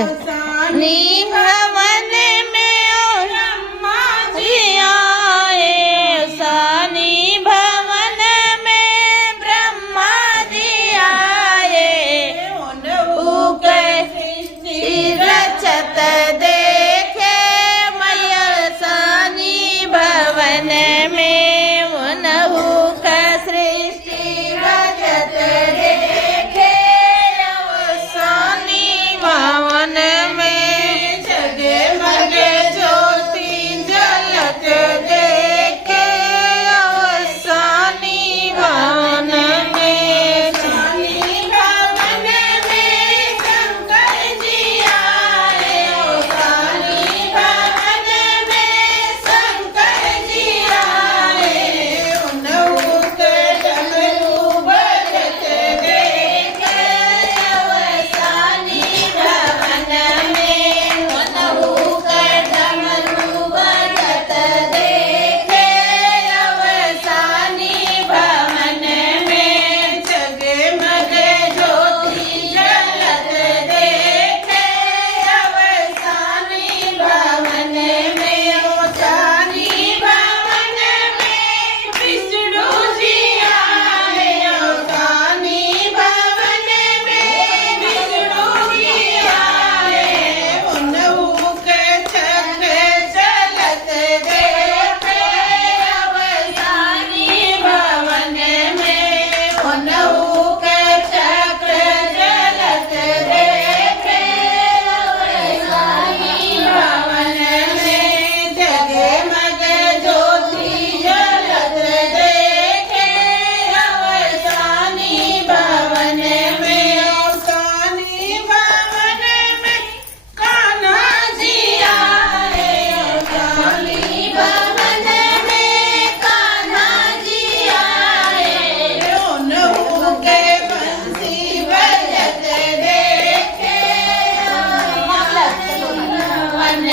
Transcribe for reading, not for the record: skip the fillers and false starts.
अवसानी भवन में ब्रह्मा जी आए, अवसानी भवन में ब्रह्मा जी आए। सृष्टि रचत देखे मैया अवसानी भवन में, उनहु का सृष्टि रचत देखे अवसानी भवन में। जगमगे ज्योति जलत देखे अवसानी भवन में। अवसानी भवन में शंकर जी आए, अवसानी भवन में शंकर जी आए। उनहु के डमरू बजत देखे अवसानी भवन में, उनहु के डमरू बजत देखे अवसानी भवन में। जगमगे ज्योति जलत देखे अवसानी भवन में। अवसानी भवन में विष्णु जी आए, अवसानी भवन में विष्णु जी आए। उनहु के चक्र चलत देखे अवसानी भवन में, उनहु के चक्र चलत देखे अवसानी भवन में। जगमगे ज्योति जलत देखे अवसानी भवन में। अवसानी भवन में कान्हा जी आए, अवसानी भवन में कान्हा जी आए। उनहु के बंसी बजत देखे अवसानी भवन